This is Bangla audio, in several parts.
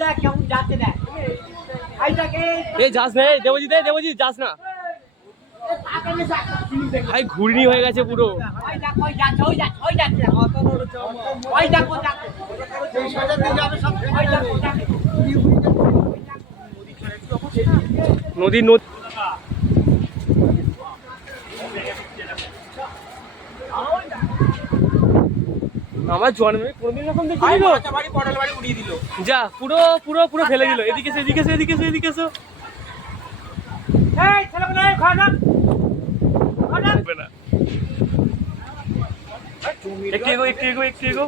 দেখ কেমন যাচ্ছে দেখ। এই যাস না এই দেবজিৎ এই দেবজিৎ যাস না। ভাই ঘুরনি হয়ে গেছে পুরো। নদী দেখ ওই যাচ্ছে ওই যাচ্ছে ওই যাচ্ছে ওই দেখ ওই যাচ্ছে ওই দেখ ওই যাচ্ছে নদীর নদী আমার জন্মে কোনদিন এরকম দেখিনি গো বাড়ি পটল বাড়ি উড়িয়ে দিল। যা পুরো পুরো পুরো ফেলে দিল। এদিকে এসো, এদিকে এসো, এদিকে এসো, এদিকে খাওয়া না। হবে একটু এগো একটু এগো একটু এগো।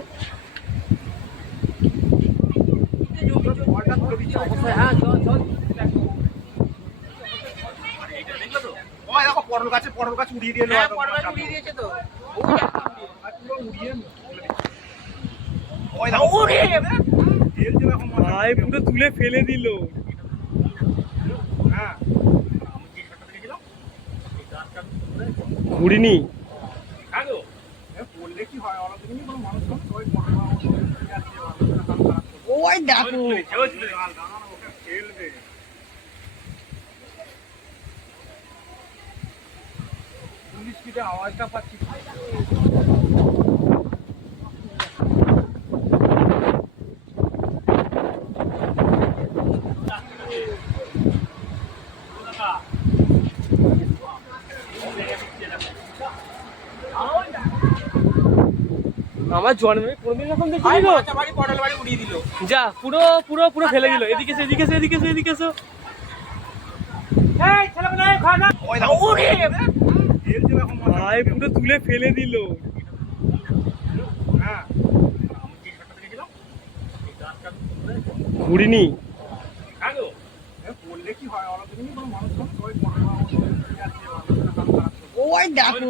ওই দেখো পটল গাছে পটল গাছ উড়িয়ে দিয়ে হ্যাঁ পটল উড়িয়ে দিয়েছে তো। উড়িয়ে। ভাই পুরো তুলে ফেলে দিল। হ্যাঁ। ঘুরিনি। হ্যাঁ গো। বললে কি হয়? ওরা কোনো মানুষ না ওই পটল গাছ উড়িয়ে আমার জন্মে কোনদিন এরকম দেখিনি দিল। যা পুরো পুরো পুরো ফেলে দিল। এদিকে এসো, এদিকে এসো, এদিকে এসো, এদিকে মাথা। ভাই পুরো তুলে ফেলে দিল। হ্যাঁ। ঘুরিনি। হ্যাঁ হয় ওই দেখো।